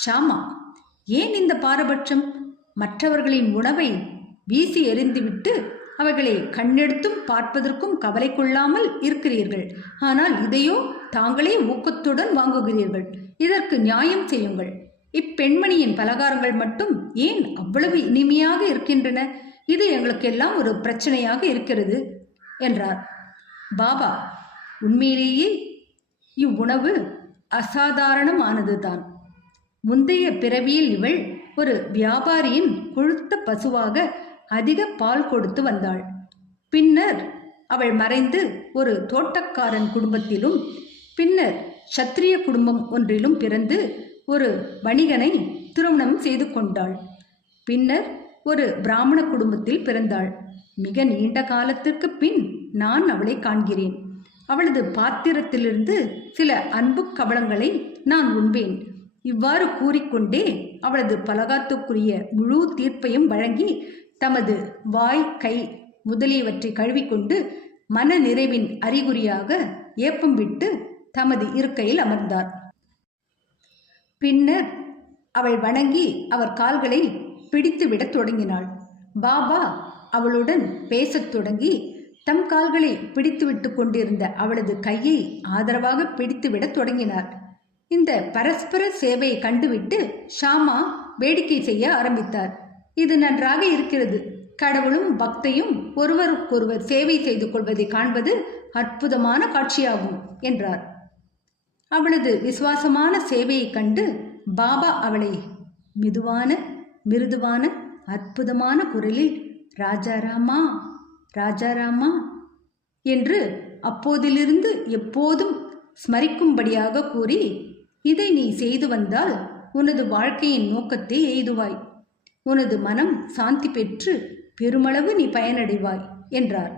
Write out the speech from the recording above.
ஷாமா, ஏன் இந்த பாரபட்சம்? மற்றவர்களின் உணவை வீசி எறிந்துவிட்டு அவைகளை கண்ணெடுத்தும் பார்ப்பதற்கும் கவலை கொள்ளாமல் இருக்கிறீர்கள். ஆனால் இதையோ தாங்களே ஊக்கத்துடன் வாங்குகிறீர்கள். இதற்கு நியாயம் செய்யுங்கள். இப்பெண்மணியின் பலகாரங்கள் மட்டும் ஏன் அவ்வளவு இனிமையாக இருக்கின்றன? இது எங்களுக்கெல்லாம் ஒரு பிரச்சனையாக இருக்கிறது என்றார். பாபா, உண்மையிலேயே இவ்வுணவு அசாதாரணமானதுதான். முந்தைய பிறவியில் இவள் ஒரு வியாபாரியின் கொழுத்த பசுவாக அதிக பால் கொடுத்து வந்தாள். பின்னர் அவள் மறைந்து ஒரு தோட்டக்காரன் குடும்பத்திலும் பின்னர் சத்திரிய குடும்பம் ஒன்றிலும் பிறந்து ஒரு வணிகனை திருமணம் செய்து கொண்டாள். பின்னர் ஒரு பிராமண குடும்பத்தில் பிறந்தாள். மிக நீண்ட காலத்திற்கு பின் நான் அவளை காண்கிறேன். அவளது பாத்திரத்திலிருந்து சில அன்பு கவளங்களை நான் உண்பேன். இவ்வாறு கூறிக்கொண்டே அவளது பலகாரத்துக்குரிய முழு தீர்ப்பையும் வழங்கி தமது வாய், கை முதலியவற்றை கழுவிக்கொண்டு மன நிறைவின் அறிகுறியாக ஏப்பம் விட்டு தமது இருக்கையில் அமர்ந்தார். பின்னர் அவள் வணங்கி அவர் கால்களை பிடித்துவிடத் தொடங்கினாள். பாபா அவளுடன் பேசத் தொடங்கி தம் கால்களை பிடித்துவிட்டு கொண்டிருந்த அவளது கையை ஆதரவாக பிடித்துவிடத் தொடங்கினார். இந்த பரஸ்பர சேவையை கண்டுவிட்டு ஷாமா வேடிக்கை செய்ய ஆரம்பித்தார். இது நன்றாக இருக்கிறது. கடவுளும் பக்தையும் ஒருவருக்கொருவர் சேவை செய்து கொள்வதை காண்பது அற்புதமான காட்சியாகும் என்றார். அவளது விசுவாசமான சேவையை கண்டு பாபா அவளை மெதுவான மிருதுவான அற்புதமான குரலில் ராஜாராமா ராஜாராமா என்று அப்போதிலிருந்து எப்போதும் ஸ்மரிக்கும்படியாக கூறி, இதை நீ செய்து வந்தால் உனது வாழ்க்கையின் நோக்கத்தை எய்துவாய். உனது மனம் சாந்தி பெற்று பெருமளவு நீ பயனடைவாய் என்றார்.